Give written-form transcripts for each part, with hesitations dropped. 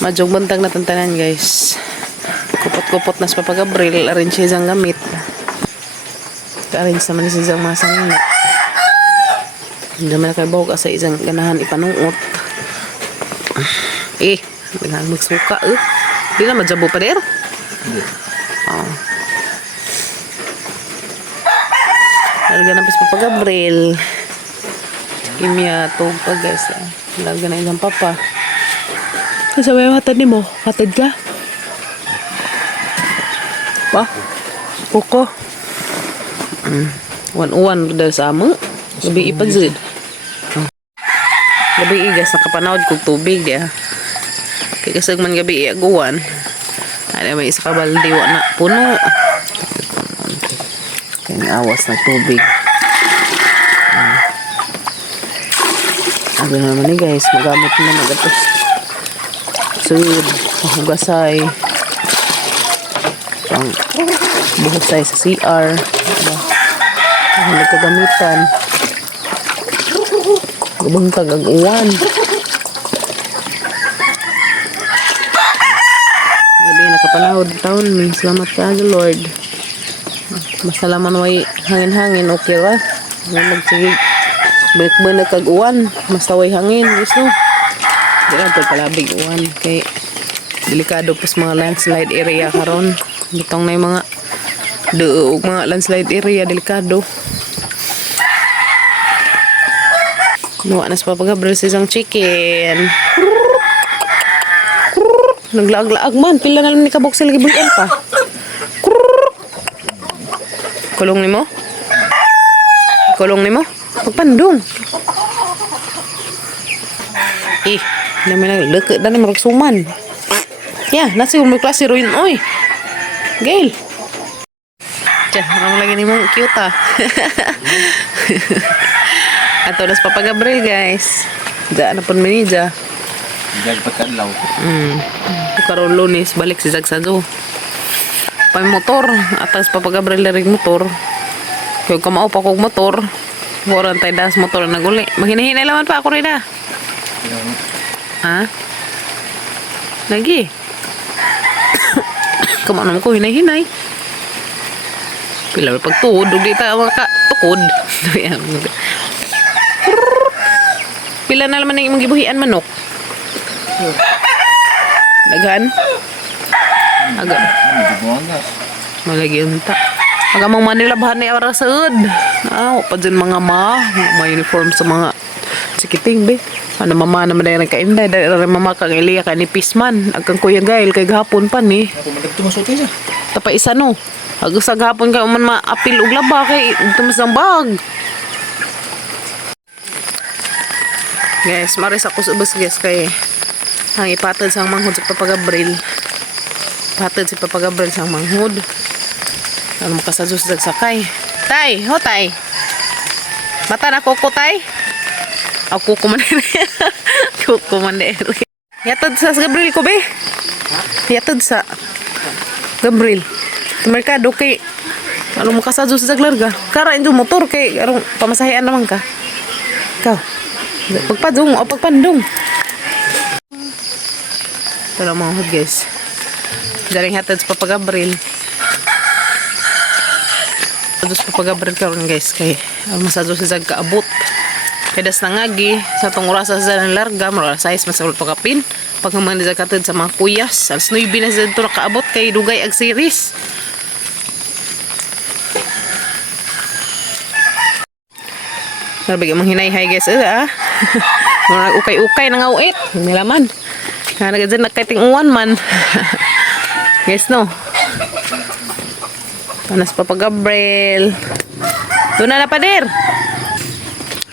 Majog bantag na tantanan guys. Kupot-kupot nas papagabril. Arin siya isang gamit. Ka-arrange naman siya isang masang. Hindi naman nakaibaw ka sa isang ganahan ipanuot. Dengan magsuka Di na majabo pa der? Hindi. Larga na pa pagabril. Kimya to pa guys. Larga na isang papa. Kasabay yung hatad ni mo? Hatad ka? Pa? Puko? Wan-uwan dahil sa amo. Gabi ipadzid. Gabi igas nakapanawad kong tubig ya. Kaya kasag man gabi iaguan. Ano may isa kabaldi wa na puno. Kaya awas ng tubig. Ano naman ni guys, magamit na magatos. Sud, hugasay. Pang buhusay sa CR. Ang nagkagamitan. Gabungtag ang uwan. Gabi nakapanahod taon mi. Salamat ka Lord. Masalaman way hangin-hangin okay ra. Magsigig. Balik-balik kag uwan. Masaway hangin gusto. Di lang palabig uwan kay delikado pas mga landslide area karon. Bitong na yung mga mga landslide area delikado. Nuwa na sa papagabril sa isang chicken. Naglaag-laag man. Pila na lang ni kabok sila gibuyan pa. Kulong ni mo? Kulong ni mo? Pagpandong. Naman na leke dan ni maragsuman. Ya, nasi umur klase ruin oy. Gail. Cah, orang lagi ni mong cute ah. Ato nas papagabril guys. Da na pun minija. Jadi pagkadlaw. Karon Lunes balik si Zagsado. Pay motor atas papagabril dari motor. Kaya kamao pa kog motor. Waran tay das motor na guli. Maghinay-hinay laman pa ako rin ah. Ha? Lagi. Kamao naman ko hinay-hinay. Pila pagtuod ug di ta maka tukod. Pila na naman ang gibuhian manok. Daghan. Aga. Malagi unta. Aga mang manilabhan ni ara saud. Pa dyan mga may uniform sa mga sikiting be. Ano mama naman na nagkainday dahil mama kang Elia ka ni Pisman. Agkang Kuya Gail kay gahapon pa ni. Ako magtumasot siya. Tapa isa no. Agus sa gahapon ka man maapil og laba kay tumas ang bag. Guys, maris ako sa ubas guys kay ang ipatad sa manghod sa papagabril. Patad si papagabril sa manghod. Ano makasadyo sa sakay. Tay, ho tay. Mata na koko tay. Ako kumanere. Ako kumanere. Yatad sa Gabriel ko be. Yatad sa Gabriel. Merkado kay ano makasadyo sa larga. Kara inyo motor kay arong pamasahean naman ka. Ikaw. Pagpadung o pagpandong. Ito lang mga hod guys. Galing hatad sa papagabril. Hatad sa papagabril karon guys kay masadyo sa zag kaabot. Kedas nangagi sa tong oras sa ng larga mura size masul pagapin pag man sa katid sa mga kuyas alas 9 na sa dito nakaabot kay dugay ag series. Narbig ang hinay-hay guys mga ukay-ukay nang awit nilaman nga nagadyan nakaiting uwan man. Guys no panas pa pagabril doon na pader.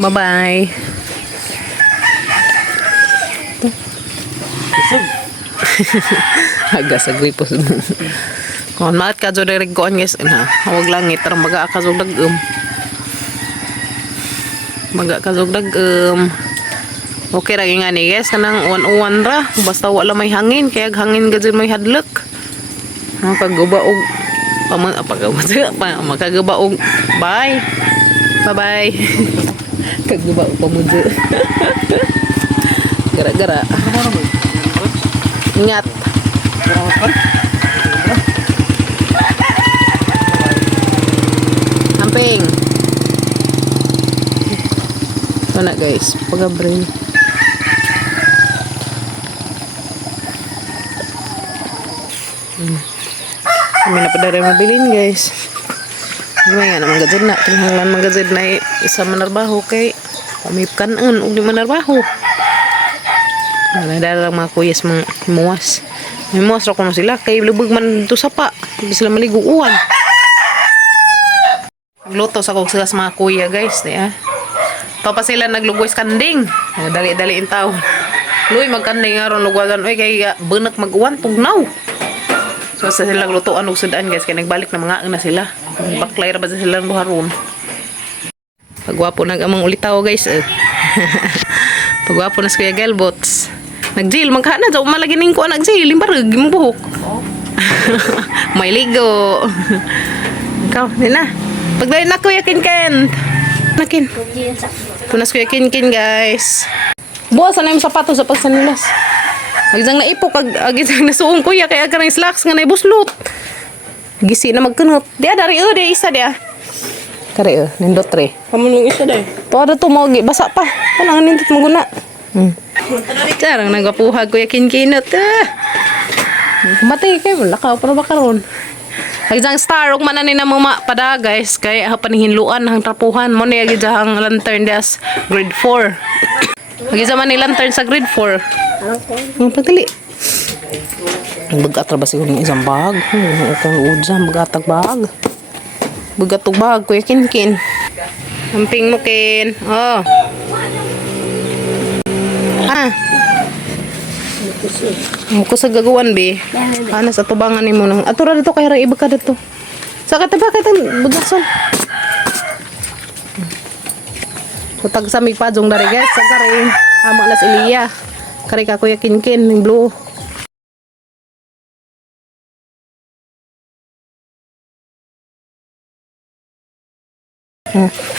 Bye-bye. Aga sa gripos mo. Kung maat ka dyan nagregoan guys. Huwag langit. Tarang baga akazog dagum. Baga akazog dagum. Okay ragi nga ni guys. Kanang uwan-uwan ra. Basta wala may hangin. Kaya hangin ka dyan may hadlok. Makagabaog. Makagabaog. Bye. Bye-bye. Kagaba pa mo dyan. Gara-gara. Ingat. Amping. Ito na guys, pag-abril. Kami na pa dari mabilin guys. May nga naman gajid na. Kinahanglan magajid na isa manarbaho kay pamipkanan ug di manarbaho. Nadala lang mga kuyas mga himuwas. Himuwas ra kuno sila kay lubog man to sapa. Hindi sila maliguan. Nagluto sa kong sigas mga kuya guys. Diya. Papa sila naglugwis kanding. Dali-dali in tao. Luy magkanding nga ron lugwagan. Uy kay benak mag-uwan tugnaw. So sa sila lutoan og sudan guys kay nagbalik na mga na sila. Baklay ra ba sila buharon. Pagwapo nag amang ulitaw guys. Pagwapo na si Kuya Gelbots. Nag-jail magkana daw malagining ko nag-jail imbarag imong buhok. May ligo. Ikaw din na. Pagdali na Kuya Kinkin. Nakin. Punas Kuya Kinkin guys. Buwas na yung sapatos sa pagsanilas. Agisang naipok agisang nasuong kuya kaya ka ng slacks nga naibuslot. Gisi na magkunot. Dia dari dia isa dia. Kare nindot re. Kamunong isa day. To ada to mo basa pa. Kanang nindot mo guna. Jarang nagapuhag kuya kinkinot. Matay kay lakaw para bakaron. Agisang star ug manan ni na mama pada guys kay panihinluan hang trapuhan mo ni agijang lantern das grade 4. Agisang man ni lantern sa grade 4. Ang pagdali. Bagat ra ba siguro ng isang bag? Itong udsa, bagatag bag. Bagatog bag, Kuya Kinkin. Amping mo, Kin. Oh. Ah. Ko sa gagawan, be. Ano sa tubangan ni mo nang. Atura dito kaya ra iba ka dito. Sa kataba katang bugason. Kutag sa mig pajong dari guys, sa kare. Amo na si Lia. Kari ka Kuya Kinkin ng blue.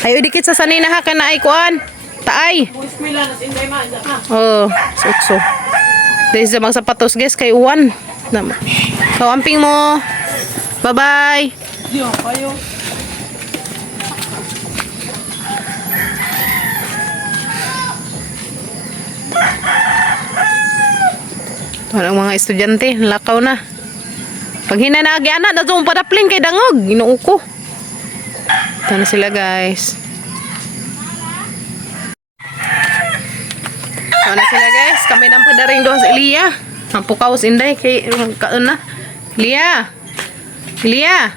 Ayo dikit sa sanina ha kana ay kuan. Taay. Oh, sukso. Dahil sa mga sapatos guys kay uwan. Kawamping mo. Bye-bye. Yo, kayo. Ang mga estudyante, lakaw na. Pag hinanagi anak, na doon padaplin kay dangog. Ginuo ko. Ito na sila guys. Ito na sila guys. Kami nang padaring doon sa Lia. Ang pukaws inday kay kaon na. Lia. Lia.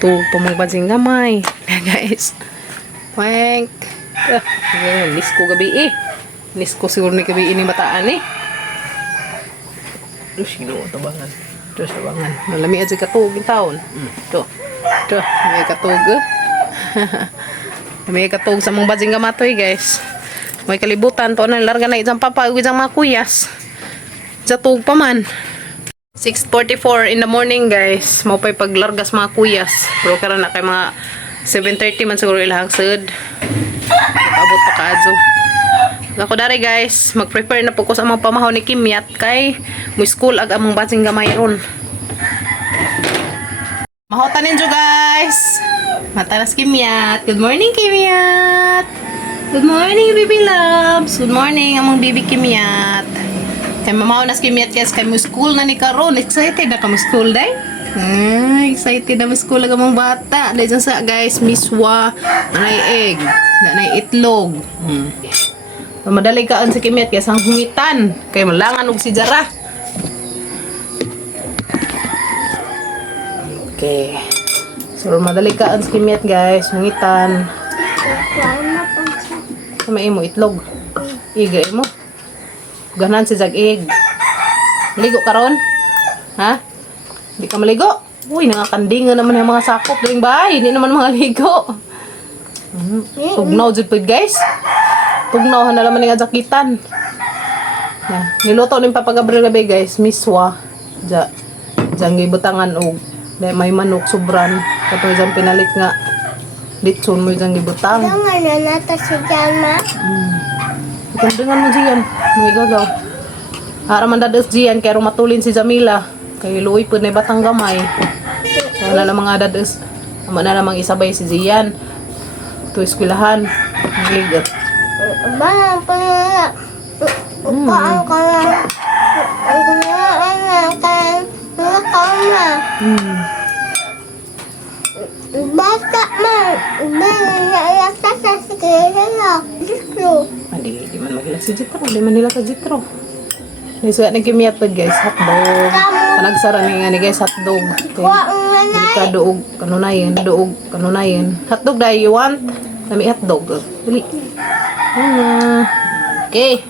Ito, pamagbansing gamay. Guys. Wank. Nisko gabi eh. Nisko siguro ni gabi ini bataan eh. Terus gino tabangan. Terus tabangan. Malami aja katog in taon. Tuh. Tuh, may katog. May katog sa mong bajing gamatoy, guys. May kalibutan to na larga na isang papa ug isang mga kuyas. Jatog pa man. 6:44 in the morning, guys. Mao pay paglargas mga kuyas. Pero karon na kay mga 7:30 man siguro ilahang sud. Abot pa kaadto. Ako dari guys, mag-prepare na po ko sa mga pamahaw ni Kimyat kay mo school ag among bating gamay ron. Mahotan ninyo guys. Matalas Kimyat. Good morning Kimyat. Good morning baby loves. Good morning among baby Kimyat. Kay mamahaw na Kimyat guys kay mo school na ni karon. Excited na ka mo school day? Excited na mo school ag among bata. Dahil sa guys, miswa, anay egg, anay itlog. Madali kaan si Kimyat kaya sang hungitan kay malangan og si Jara. Okay. So madali kaan si Kimyat guys, hungitan. May imo itlog. Iga imo. Ganan si jag egg. Maligo karon? Ha? Di ka maligo? Uy, nangakandingan naman yung mga sakop doing bahay. Hindi naman mga ligo. Sugnaw jud pud guys. Tugnaw na naman nga jakitan. Niluto ni Papa Gabriel gabi guys, miswa. Jangi butangan og may manok sobran. Katong jang pinalit nga litson mo jang gibutang. Nga nata si Jalma. Ikandengan mo diyan. May gagaw. Ara man dados diyan kay ro matulin si Jamila. Kay luoy pud na batang gamay. Wala na mga dados. Amo na namang isabay si Zian. To eskwelahan. Ligat. Ba, pa. Ukaan ka na. Basta man. Nalaksa sa sikila. Dito. Di man magila si Jitro. Di man nila ka Jitro. Nisuya na kimiyat po guys. Hotdog. Panagsara nga ni guys hotdog. Hindi ka doog. Kanunayin. Doog. Kanunayin. Hotdog dahil you want? Kami hotdog. Dili. Okay.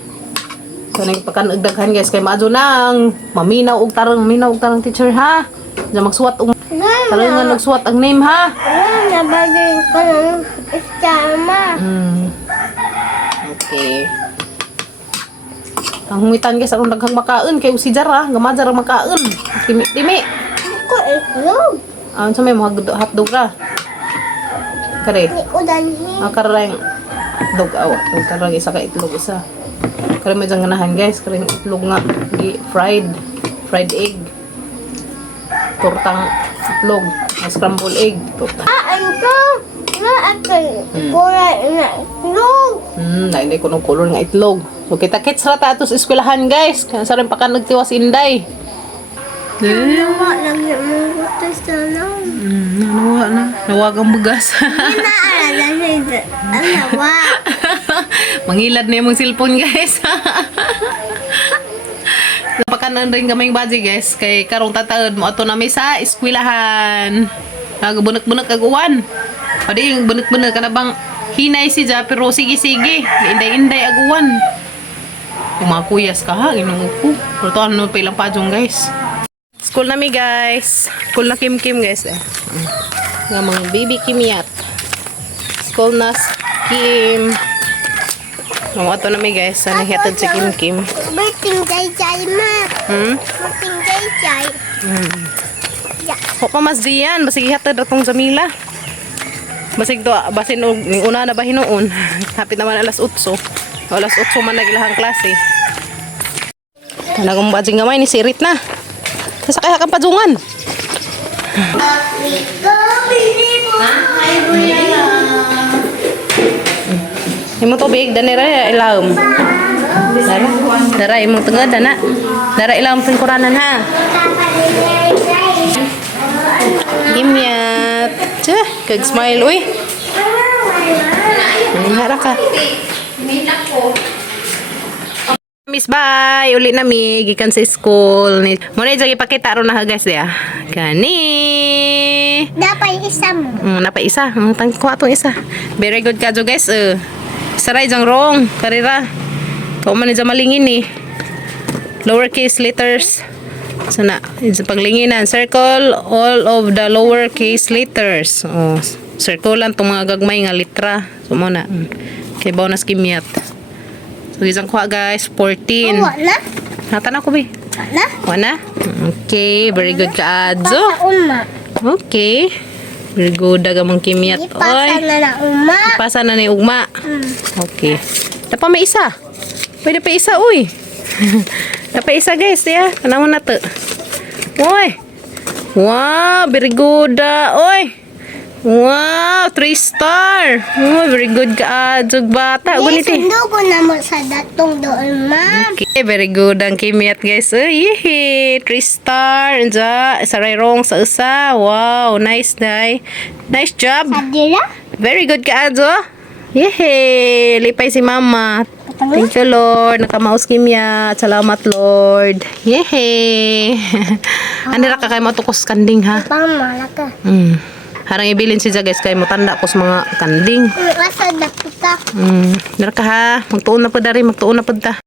So nagpakanagdaghan guys. Kay maadyo nang maminaw og tarang. Maminaw og tarang teacher ha. Diyan magsuwat og tarang nga nagsuwat ang name ha. Nabagay ko ng istama. Okay. Ang humitan guys, akong daghang makaon kay si Jara, gamajar ang makaon. Timi. Ako itlog. Ano sa may mga hotdog ra? Kare. Hindi ko danhin. Karang hotdog awa. Karang isa ka itlog isa. Kare may dyan ganahan guys, karang itlog nga fried egg. Tortang itlog, scrambled egg. Tortang. Ito. Akin. Kulay na itlog. Nainay ko ng color nga itlog. So kita-kits rata atos eskwelahan guys. Kaya sa rin pa ka nagtiwas inday. Nawa lang yung gusto sa lang. Nawa na. Nawagang bugas. Inaalala na ito. Nawa. Mangilad na yung cellphone guys. Napakanan rin kaming baji guys. Kay karong tataod mo ato na may sa eskwelahan. Nagabunak-bunak aguwan. O di yung bunak-bunak ka na bang hinay si Ja pero sige-sige. Inday-inday aguwan. Kumakuyas ka ha. Ginungo ko. Pero to ano pa ilang pajong guys. School na mi guys. School na Kim guys eh. Nga mga baby Kimyat. School na Kim. Mga ato na mi guys. Sana hihatad si Kim. Berting jay-jay ma. Berting jay-jay. O pa mas diyan. Basig hihatad atong Jamila. Basig to. Basin una na ba hinuon. Hapit naman alas 8. Alas 8 man nagilahang klase. Kanagong bajing gamay ni Sirit na. Sasakay kang pajungan. Imo tubig danira ilawom. Dara imo tengah dana. Dara ilawom tengkuranan ha. Gimyat. Ceh, kag smile uy. Hara ka. Miss bye, uli na mi gikan sa school ni. Mo na jagi pakita ron na guys dia. Kani. Dapat isa mo. Napa isa. Tang ko atong isa. Very good ka jo guys. Saray jang wrong. Karira. Kau man ja malingin ni. Lowercase letters. Sana paglinginan circle all of the lowercase letters. Oh, circle lang tong mga gagmay nga letra. So mo na. Kay bonus kimyat. So, isang kuha guys, 14. Wala. Natan ako, be. Wala. Wala? Okay, very good ka, Adzo. Pasa uma. Okay. Very good, dagamang kimyat. Ipasa na na uma. Ipasa na ni Ugma. Okay. Dapat may isa. Pwede pa isa, uy. Dapat isa, guys, ya. Kanamon na to. Uy. Wow, very good, uy. Wow, 3 star. Oh, very good ka, Adzo, bata. Yes, Guniti. sundo ko na mo sa datong doon, ma'am. Okay, very good ang kimyat guys. Yehey, 3 star. Anja, saray wrong sa usa. Wow, nice day. Nice job. Sadira? Very good ka, Adzo. Yehey, lipay si mama. Thank you, Lord. Nakamaos kimyat. Salamat, Lord. Yehey. Andira ka kayo matukos kanding, ha? Pamalaka. Harang ibilin siya guys kay mo tanda ko sa mga kanding. Asa na puta. Dara ka ha. Magtuon na po dari, magtuon na po ta.